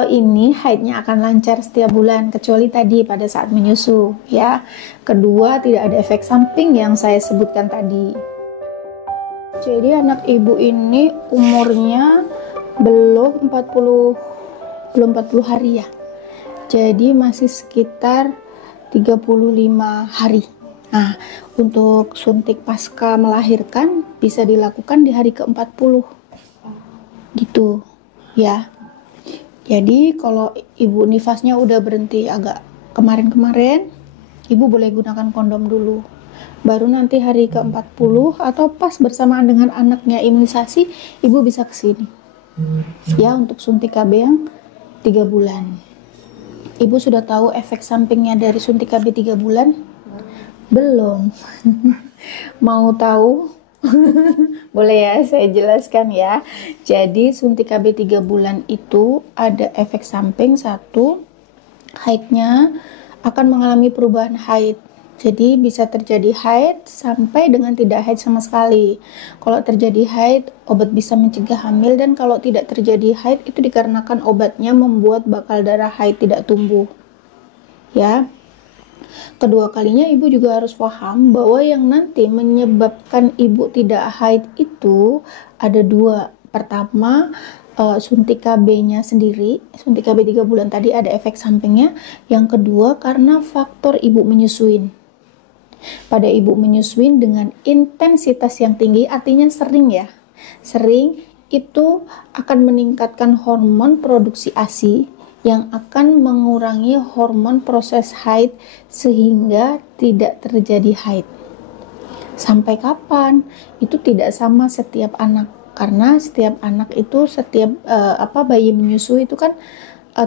Kalau ini haidnya akan lancar setiap bulan, kecuali tadi pada saat menyusu ya. Kedua, tidak ada efek samping yang saya sebutkan tadi. Jadi anak ibu ini umurnya belum 40 hari ya. Jadi masih sekitar 35 hari. Nah, untuk suntik pasca melahirkan bisa dilakukan di hari ke-40. Gitu ya. Jadi kalau ibu nifasnya udah berhenti agak kemarin-kemarin, ibu boleh gunakan kondom dulu. Baru nanti hari ke-40 atau pas bersamaan dengan anaknya imunisasi, ibu bisa ke sini. Ya, untuk suntik KB yang 3 bulan. Ibu sudah tahu efek sampingnya dari suntik KB 3 bulan? Belum. Mau tahu? Boleh ya, saya jelaskan ya. Jadi suntik KB 3 bulan itu ada efek samping. Satu, haidnya akan mengalami perubahan haid. Jadi bisa terjadi haid sampai dengan tidak haid sama sekali. Kalau terjadi haid, obat bisa mencegah hamil, dan kalau tidak terjadi haid itu dikarenakan obatnya membuat bakal darah haid tidak tumbuh. Ya. Kedua kalinya ibu juga harus paham bahwa yang nanti menyebabkan ibu tidak haid itu ada dua. Pertama, suntik KB-nya sendiri, suntik KB 3 bulan tadi ada efek sampingnya. Yang kedua, karena faktor ibu menyusuin. Pada ibu menyusuin dengan intensitas yang tinggi, artinya sering ya. Sering itu akan meningkatkan hormon produksi ASI yang akan mengurangi hormon proses haid sehingga tidak terjadi haid. Sampai kapan? Itu tidak sama setiap anak, karena setiap anak itu setiap bayi menyusui itu kan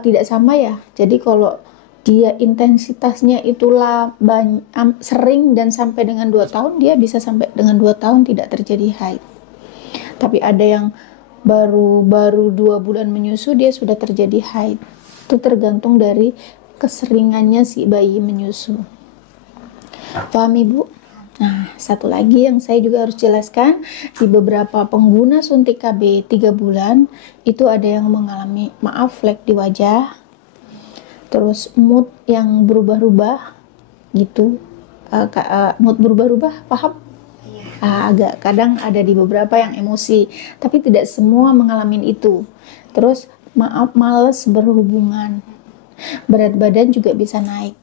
tidak sama ya. Jadi kalau dia intensitasnya itulah sering dan sampai dengan 2 tahun, dia bisa sampai dengan 2 tahun tidak terjadi haid. Tapi ada yang baru 2 bulan menyusu dia sudah terjadi haid. Itu tergantung dari keseringannya si bayi menyusu. Paham ibu? Nah, satu lagi yang saya juga harus jelaskan, di beberapa pengguna suntik KB 3 bulan itu ada yang mengalami flek di wajah, terus mood yang berubah-ubah gitu. Mood berubah-ubah, paham? Agak kadang ada di beberapa yang emosi, tapi tidak semua mengalami itu. Terus malas berhubungan, berat badan juga bisa naik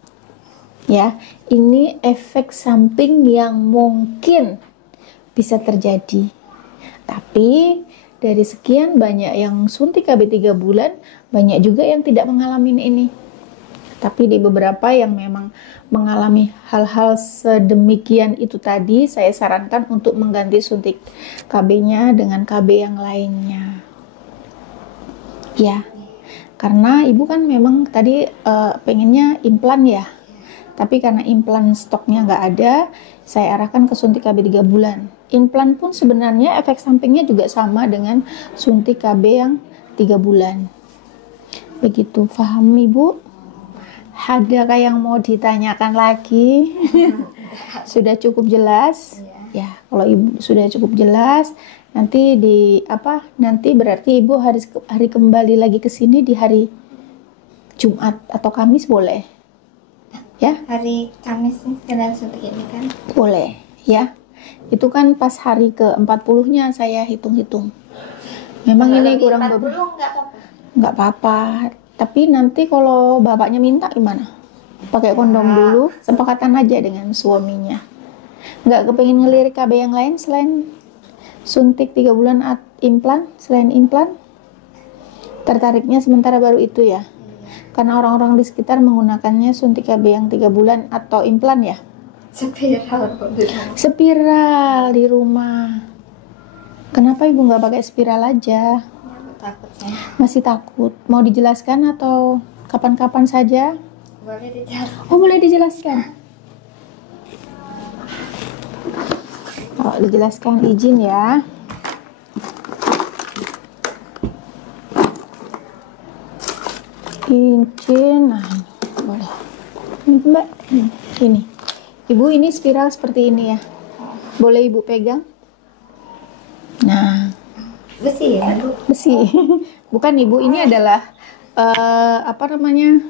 ya. Ini efek samping yang mungkin bisa terjadi, tapi dari sekian banyak yang suntik KB 3 bulan, banyak juga yang tidak mengalami ini. Tapi di beberapa yang memang mengalami hal-hal sedemikian itu tadi, saya sarankan untuk mengganti suntik KB-nya dengan KB yang lainnya. Ya, karena ibu kan memang tadi pengennya implan ya, tapi karena implan stoknya nggak ada, saya arahkan ke suntik KB 3 bulan. Implan pun sebenarnya efek sampingnya juga sama dengan suntik KB yang 3 bulan. Begitu, paham ibu? Adakah yang mau ditanyakan lagi? Sudah cukup jelas? Ya, kalau ibu sudah cukup jelas, nanti nanti berarti ibu hari kembali lagi ke sini di hari Jumat atau Kamis boleh? Ya? Hari Kamis setelah suntik ini kan? Boleh, ya. Itu kan pas hari ke-40-nya saya hitung-hitung. Memang ini kurang beberapa. Enggak apa-apa. Tapi nanti kalau bapaknya minta gimana? Pakai kondom dulu, sepakatan aja dengan suaminya. Enggak kepengin ngelirik KB yang lain selain suntik 3 bulan implan, selain implan? Tertariknya sementara baru itu ya? Karena orang-orang di sekitar menggunakannya suntik KB yang 3 bulan atau implan ya? Spiral di rumah. Kenapa ibu nggak pakai spiral aja? Takut saya. Masih takut? Mau dijelaskan atau kapan-kapan saja? Boleh dijelaskan. Oh, boleh dijelaskan. Kalau dijelaskan izin ya. Izin, nah boleh. Ini mbak, ini. Ibu ini spiral seperti ini ya. Boleh ibu pegang? Nah. Besi ya, Bu? Besi. Bukan ibu, ini adalah apa namanya,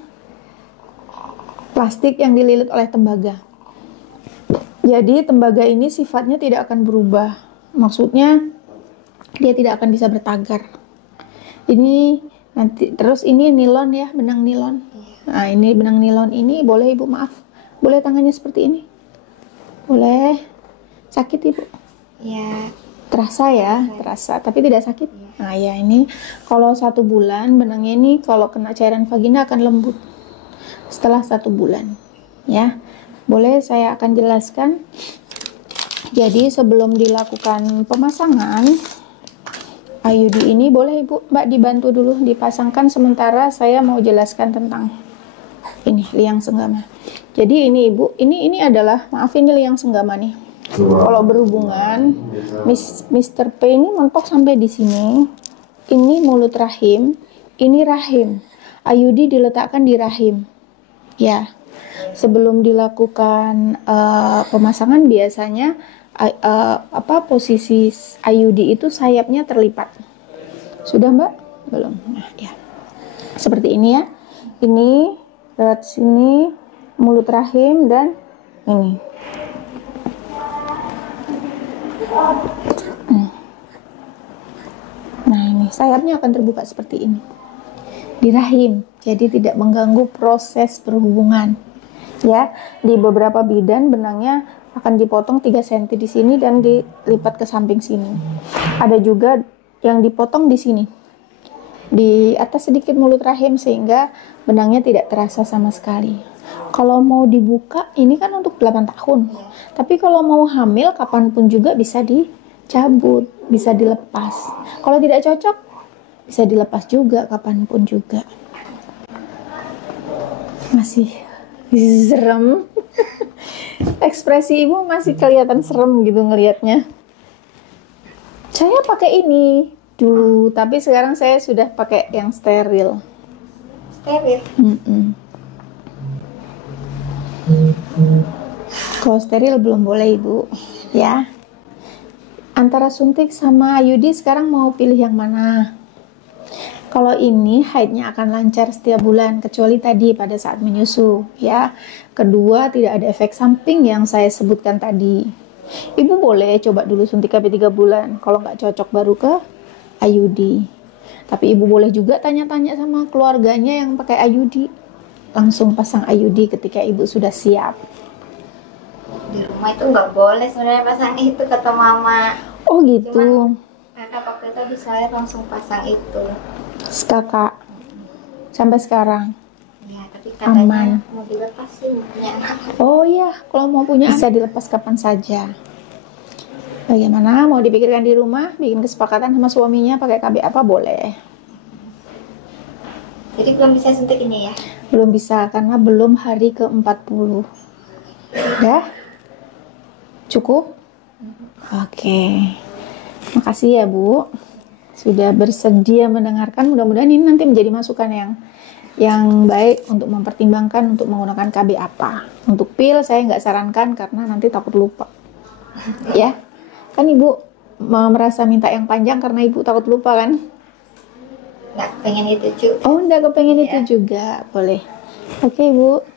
plastik yang dililit oleh tembaga. Jadi tembaga ini sifatnya tidak akan berubah. Maksudnya dia tidak akan bisa bertagar. Ini nanti terus ini nilon ya, benang nilon. Nah, ini benang nilon ini boleh Ibu, maaf. Boleh tangannya seperti ini? Boleh. Sakit Ibu? Ya, Terasa ya, terasa, tapi tidak sakit. Nah ya, ini kalau 1 bulan benangnya ini kalau kena cairan vagina akan lembut setelah 1 bulan. Ya, boleh saya akan jelaskan. Jadi sebelum dilakukan pemasangan IUD ini, boleh Ibu, Mbak dibantu dulu dipasangkan sementara saya mau jelaskan tentang ini liang senggama. Jadi ini Ibu, ini adalah, maaf, ini liang senggama nih. Kalau berhubungan, Mr. P ini mentok sampai di sini. Ini mulut rahim, ini rahim. IUD diletakkan di rahim. Ya. Sebelum dilakukan pemasangan biasanya posisi IUD itu sayapnya terlipat. Sudah Mbak? Belum. Nah, ya. Seperti ini ya. Ini lewat sini mulut rahim dan ini. Nah, ini sayapnya akan terbuka seperti ini. Di rahim. Jadi tidak mengganggu proses berhubungan. Ya, di beberapa bidan benangnya akan dipotong 3 cm di sini dan dilipat ke samping sini. Ada juga yang dipotong di sini, di atas sedikit mulut rahim, sehingga benangnya tidak terasa sama sekali. Kalau mau dibuka, ini kan untuk 8 tahun. Tapi kalau mau hamil, kapanpun juga bisa dicabut, bisa dilepas. Kalau tidak cocok, bisa dilepas juga, kapanpun juga. Masih serem. Ekspresi Ibu masih kelihatan serem gitu ngelihatnya. Saya pakai ini dulu, tapi sekarang saya sudah pakai yang steril. steril. Kalau steril belum boleh Ibu, ya. Antara suntik sama IUD sekarang mau pilih yang mana? Kalau ini haidnya akan lancar setiap bulan, kecuali tadi pada saat menyusu, ya. Kedua, tidak ada efek samping yang saya sebutkan tadi. Ibu boleh coba dulu suntik KB 3 bulan, kalau nggak cocok baru ke IUD. Tapi Ibu boleh juga tanya-tanya sama keluarganya yang pakai IUD. Langsung pasang IUD ketika Ibu sudah siap. Di rumah itu nggak boleh sebenarnya pasang itu, kata mama. Oh gitu. Cuman kakak waktu itu di saya langsung pasang itu. Kakak sampai sekarang Ya, tapi katanya aman. mau dilepas sih, mau punya anak. Oh iya, kalau mau punya bisa dilepas kapan saja. Bagaimana? Mau dipikirkan di rumah, bikin kesepakatan sama suaminya pakai KB apa boleh. Jadi belum bisa suntik ini ya? Belum bisa karena belum hari ke-40. Udah? Cukup? Oke. Makasih ya Bu, sudah bersedia mendengarkan. Mudah-mudahan ini nanti menjadi masukan yang baik untuk mempertimbangkan untuk menggunakan KB apa. Untuk pil saya nggak sarankan karena nanti takut lupa. Ya, kan Ibu merasa minta yang panjang karena Ibu takut lupa kan? Nggak pengen itu juga. Oh, nggak kepengen Ya. itu juga, boleh. Oke Ibu,